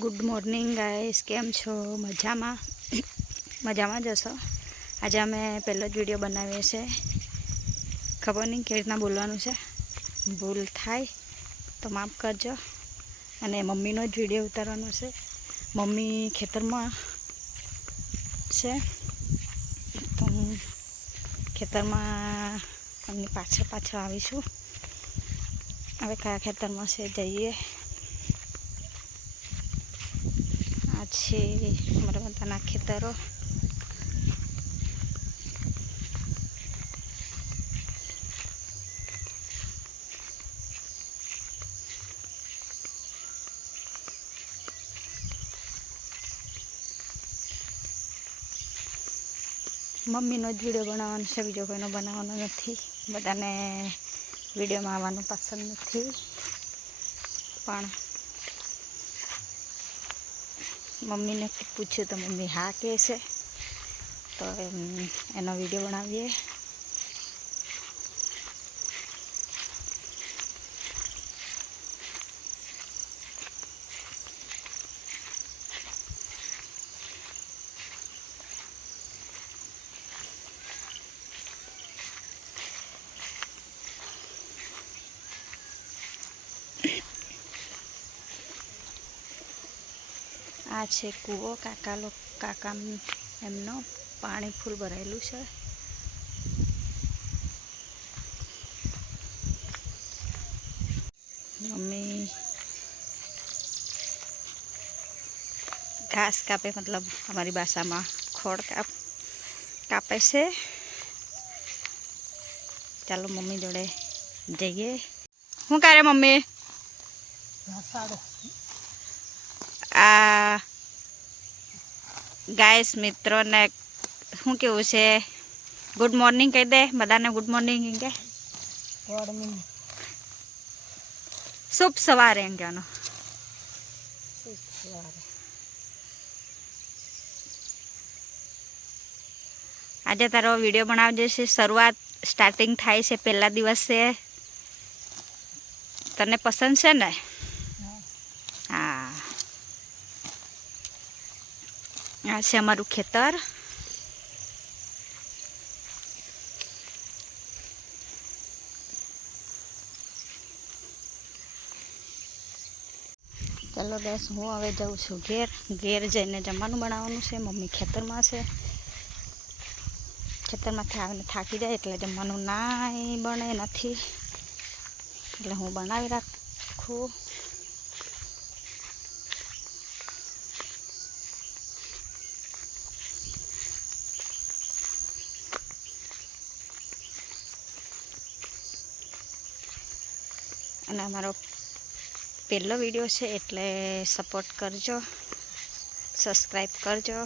Good morning guys, केम छो? मजामा मजामा ज हशो। आज अमे पहलो ज विडियो बनावीए छे। खबर नहीं के रीतना बोलवानुं छे, भूल थाय तो माफ करजो। अने मम्मीनो ज विडियो उतारवानो छे। मम्मी खेतरमां छे तो हूँ खेतरमां एमनी पाछळ पाछळ आवीशुं। हवे कया खेतरमां छे जईए। छे अमरा बधाना खेतरो। मम्मीनो ज विडियो बनाववानो छे, बीजो कोईनो बनाववानो नथी। बधाने विडियोमां आववानुं पसंद नथी, पण मम्मी ने पूछ्યું तो मम्मी हाँ कहे छे, तो एनो विडियो बनावीए। आ छे कूवो, काका एमनो पाणी फूल भरायेलुं छे। मम्मी घास कापे, मतलब हमारी भाषा में खोड़ कापे छे। चलो मम्मी जोड़े जईए। हूँ करे मम्मी? आ गाइस मित्रों ने हूँ केवुं छे, गुड मॉर्निंग कही दे बधाने। गुड मॉर्निंग के शुभ सवार एम कहनो। आज तारो विडियो बनावजे छे। शुरुआत स्टार्टिंग थाय छे पहला दिवस से। तने पसंद छे ने? हाँ, आ छे अमारुं खेतर। चलो गैस, हूँ हवे जाऊँ छुं घेर। घेर जईने जमवानुं बनाववानुं छे। मम्मी खेतरमां छे। खेतरमांथी आवीने थाकी जाय એટલે જમવાનું નાય બને નથી, એટલે હું બનાવી રાખું। અને અમારો પહેલો વિડીયો છે એટલે સપોર્ટ કરજો, સબસ્ક્રાઈબ કરજો।